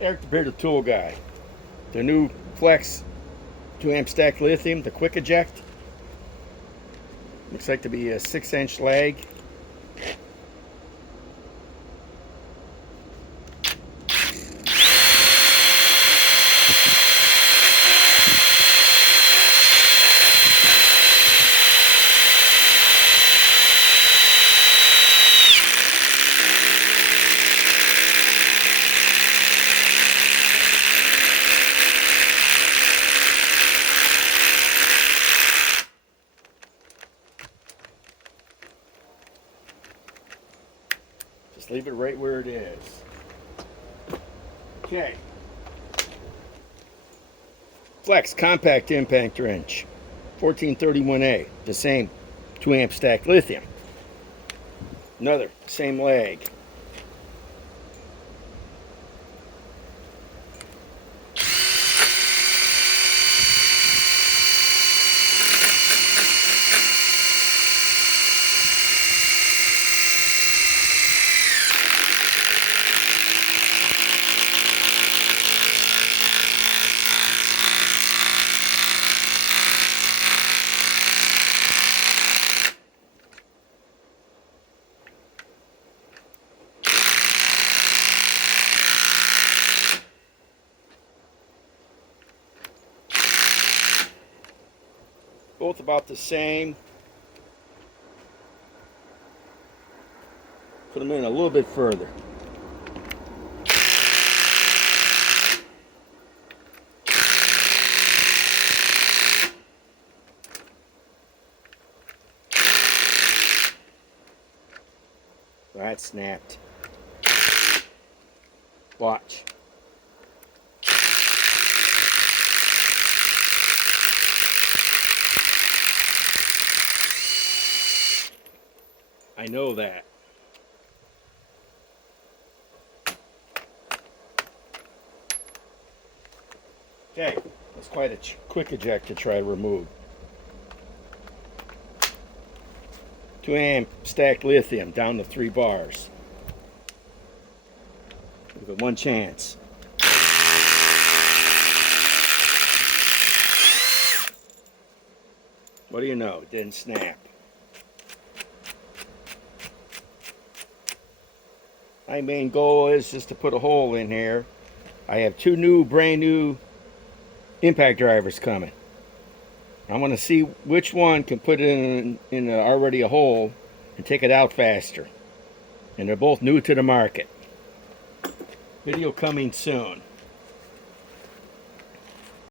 Eric the Tool Guy. The new Flex 2-amp stack lithium, the quick eject. Looks like to be a 6-inch lag. Just leave it right where it is. Okay. Flex compact impact wrench, 1431A, the same 2-amp stack lithium. Another, same lag. Both about the same. Put them in a little bit further. That snapped. Watch. I know that. Okay, that's quite a quick eject to try to remove. 2-amp stacked lithium down to 3 bars. Give it one chance. What do you know? It didn't snap. My main goal is just to put a hole in here. I have 2 brand new impact drivers coming. I'm going to see which one can put it in already a hole and take it out faster. And they're both new to the market. Video coming soon.